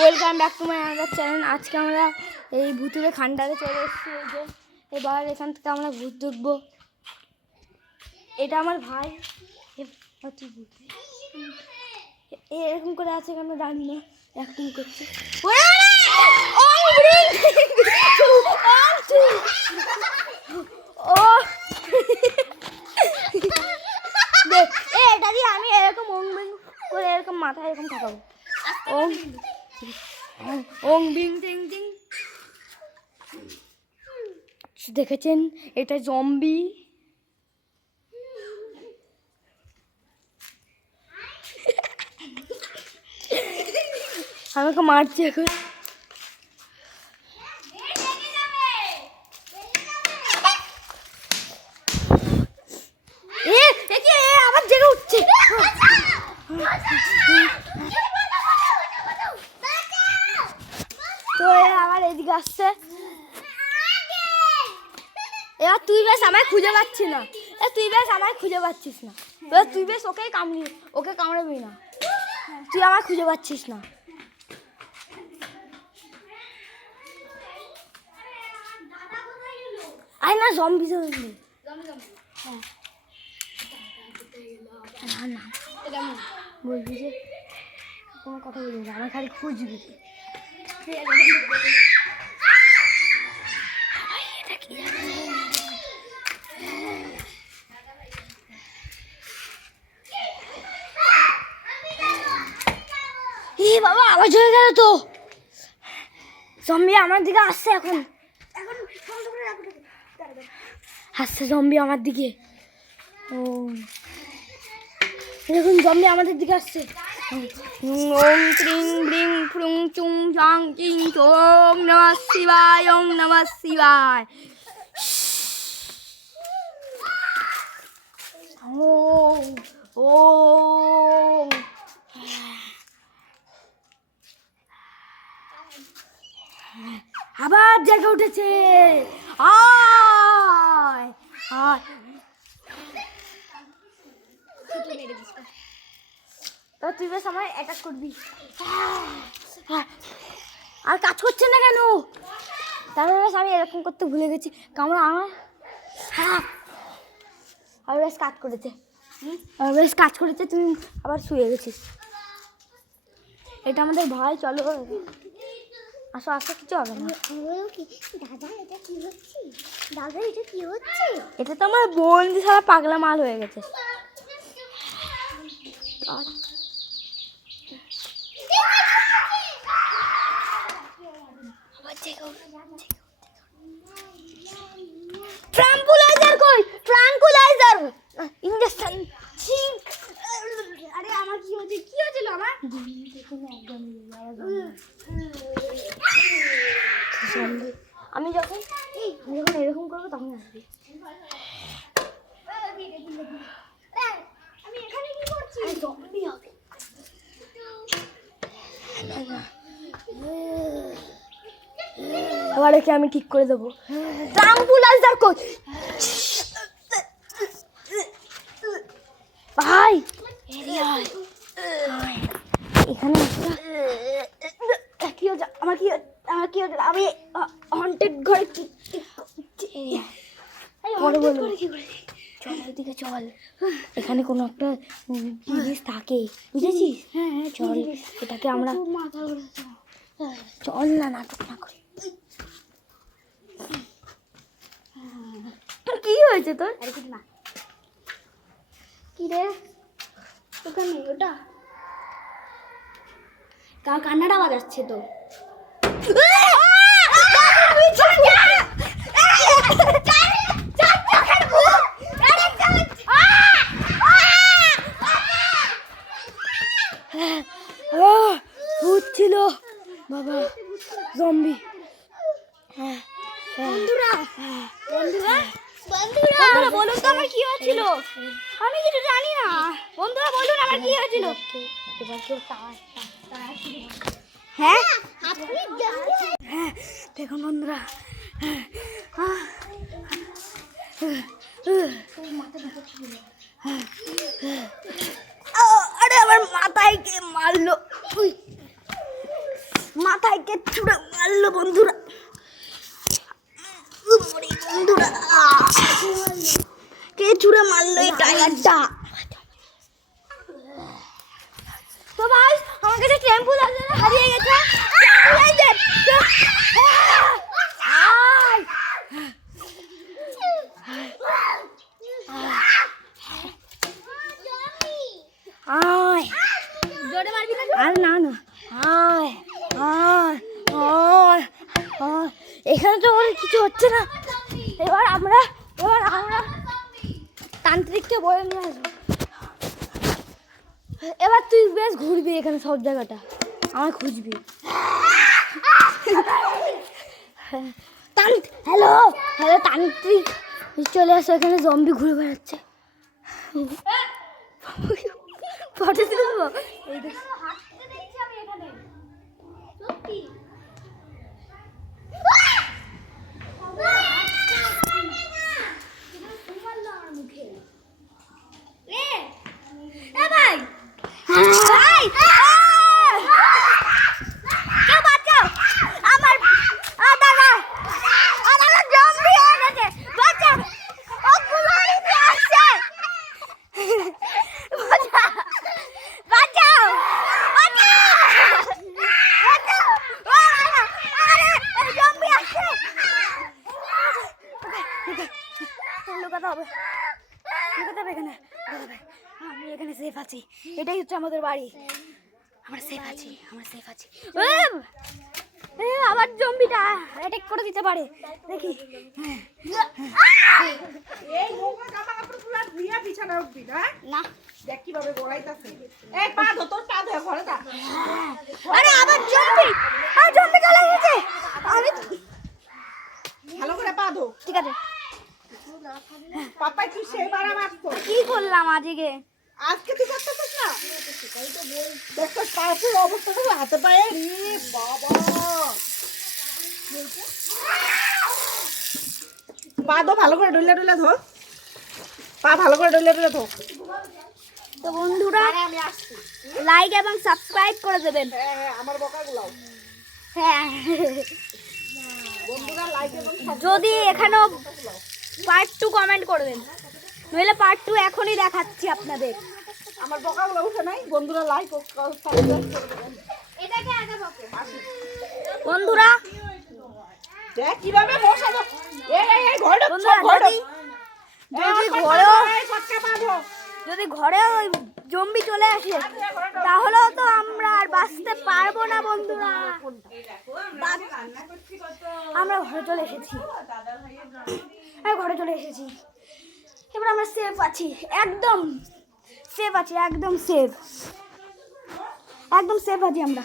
Welcome back to my another channel. আজকে আমরা এই ভূতুরে খান্ডারে চলে এসেছি। এই যে এবার এখান থেকে আমরা ভূত দেখবো। এটা আমার ভাই, এরকম করে আছে কেন জানি না, অ্যাক্টিং করছে। ও এটা দিয়ে আমি এরকম ওং বিং করে এরকম মাথায় এরকম ঠাকাবো। ওং ওং বিং টিং টিং। দেখেছেন, এটা জম্বি। আমাকে মারছে এখন। আবার জেগে উঠছে। তো আবার এদিকে আসছে। এবার তুই বেশ আমায় খুঁজে পাচ্ছিস না, তুই বেশ আমায় খুঁজে পাচ্ছিস না। এবার তুই বেশ ওকে কামড়াবি না, তুই আমায় খুঁজে পাচ্ছিস না। আয় না, জম্বি জম্বি। না বলবি যে কোনো কথা বলবি না, আমার খালি খুঁজবি। বাবা আওয়াজ হয়ে গেল তো, জম্বি আমার দিকে আসছে। এখন আসছে জম্বি আমার দিকে। ও দেখুন, জম্বি আমাদের দিকে আসছে। ওম ক্রিং ব্রিং ফ্রুং চুং চাং চিং ওম নমঃ শিবায়, ওম নমঃ শিবায়। ওম ওম আবার জেগে উঠেছে। আয় আয়, তুই বেশ আমায় অ্যাটাক করবি। আর কাজ করছে না কেন? তারপরে বেশ আমি এরকম করতে ভুলে গেছি। কামড়া আমার আর বেশ কাজ করেছে, তুমি আবার শুয়ে গেছিস। এটা আমাদের ভয়। চলো আসো আসো, কিছু হবে না। দাদা এটা কি হচ্ছে? এটা তো আমার বন্ধু সারা পাগলা মাল হয়ে গেছে। ট্রাঙ্কুলাইজার কই? Tranquilliser injection. আরে আমার কি হয়েছিল আমার? আমি যখন এরকম করবো তখন আসবি। আমি এখানে কি করছি? জম্বি হবে। এবার একে আমি ঠিক করে দেবো। ট্রাঙ্কুলাইজার কই? ভাই এখানে কি হচ্ছে? আমার কি হচ্ছে? আমি হন্টেড ঘরে চল ওইদিকে চল। এখানে কোনো একটা জিনিস থাকে, বুঝেছিস? হ্যাঁ চল, এটাকে আমরা চল না, নাটক না করে। কি হয়েছে তোর? আর কিছু না। কি রে ওখানে ওটা কান্নাটা বাজাচ্ছে তো। ভূত ছিল বাবা, জম্বি। বন্ধুরা বলুন তো আমার কি হয়েছিল? আমি কিছু জানি না। বন্ধুরা বলুন আমার কি হয়েছিল? হ্যাঁ দেখুন বন্ধুরা, আরে আমার মাথায় কে মারলো? মাথায় কে ছুড়ে মারলো বন্ধুরা, বন্ধুরা কে ছুড়ে মারলো এই টায়ারটা। তো ভাই আমার কাছে টেম্পু হারিয়ে গেছে। আর না না এখানে তো ওর কিছু হচ্ছে না। এবার আমরা তান্ত্রিককে বলে নিয়ে আসবো। এবার তুই বেশ ঘুরবি এখানে সব জায়গাটা, আমার খুঁজবি। হ্যালো হ্যালো তান্ত্রিক চলে আসো, এখানে জম্বি ঘুরে বেড়াচ্ছে। ফটো তুলবো আমি এখানে সেফ আছি, এটাই হচ্ছে আমাদের বাড়ি। আমরা সেফ আছি। আবার জম্বিটা অ্যাটাক করে দিতে পারে, দেখি। না দেখ কিভাবে গোড়াইতাছে। এই পা ধর, তোর পা ধর, ঘরে যা। আরে আবার জম্বি চলে এসেছে। আমি ভালো করে পা ধর, ঠিক আছে। পাপা তুই সেবার মারতো, কি করলাম আজকে তুই করতেছিস না? দেখো পায়ের অবস্থাটা, হাতে পায়ে রে বাবা। পা দো ভালো করে ডলে ধর, পা ভালো করে ডলে ধর। তো বন্ধুরা আমি আসছি, লাইক এবং সাবস্ক্রাইব করে দেবেন। হ্যাঁ আমার বকাগুলো, হ্যাঁ বন্ধুরা লাইক এবং যদি এখানেও পার্ট 2 কমেন্ট করবেন, নইলে পার্ট 2 এখনই দেখাচ্ছি আপনাদের। আমার বকাগুলো উঠে নাই, বন্ধুরা লাইক ও সাবস্ক্রাইব করে দেবেন। এটাকে আগে বকে বন্ধুরা দেখ কিভাবে বসাবো। এই ঘরটা যদি ঘরেও ওই জম্বি চলে আসে তাহলেও তো আমরা আর বাঁচতে পারবো না বন্ধুরা। আমরা ঘরে চলে এসেছি, এবার আমরা সেফ আছি, একদম সেফ আছি আমরা,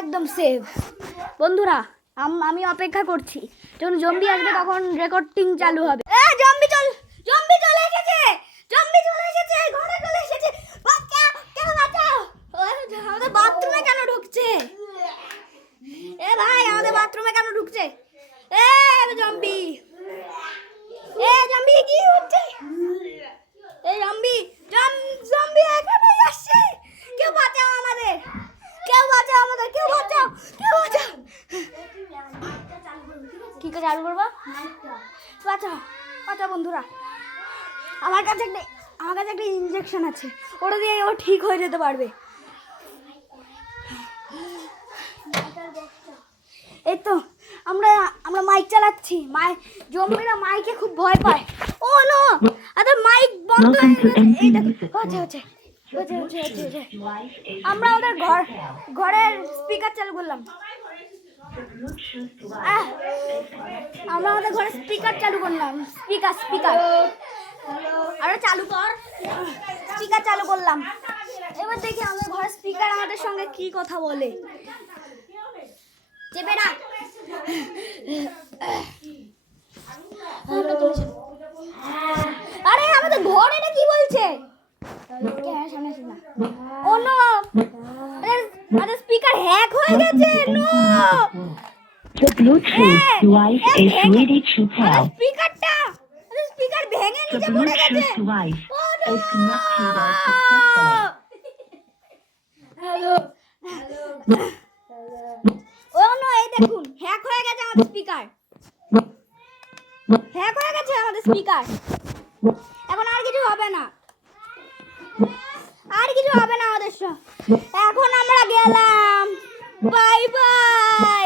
একদম সেফ বন্ধুরা। আমি অপেক্ষা করছি যখন জম্বি আসবে তখন রেকর্ডিং চালু হবে। জম্বি চলে এসেছে, ঘরে চলে এসেছে। বাঁচাও, আমাদের বাথরুমে কেন ঢুকছে? ভাই আমাদের বাথরুমে কেন ঢুকছে? জম্বি কি হচ্ছে? জম্বি এখানেই আসছে। কেউ বাঁচাও আমাদের, কি করে চালু করবো? বাঁচাও বন্ধুরা। আমার কাছে একটা ইনজেকশন আছে, ওটা দিয়ে ও ঠিক হয়ে যেতে পারবে। এই তো আমরা মাইক চালাচ্ছি, জম্বিরা মাইকে খুব ভয় পায়। ও নো, আরে মাইক বন্ধ হয়ে গেছে। আমরা ওদের ঘরের স্পিকার চালু করলাম। স্পিকার আরে চালু কর, স্পিকার চালু করলাম। এবার দেখি আমাদের ঘরের স্পিকার আমাদের সঙ্গে কি কথা বলে। চেপে রাখ। আরে আমাদের ঘর এটা কি বলছে? ও নো, আমাদের স্পিকার হ্যাক হয়ে গেছে। No, The Bluetooth device is ready to pair. Speaker ভেঙে The নিচে পড়ে গেছে। Bluetooth device is connected successfully. Hello আমাদের স্পিকার, হ্যাক হয়ে গেছে আমাদের স্পিকার। এখন আর কিছু হবে না, আর কিছু হবে না আমাদের এখন আমরা গেলাম, বাই বাই।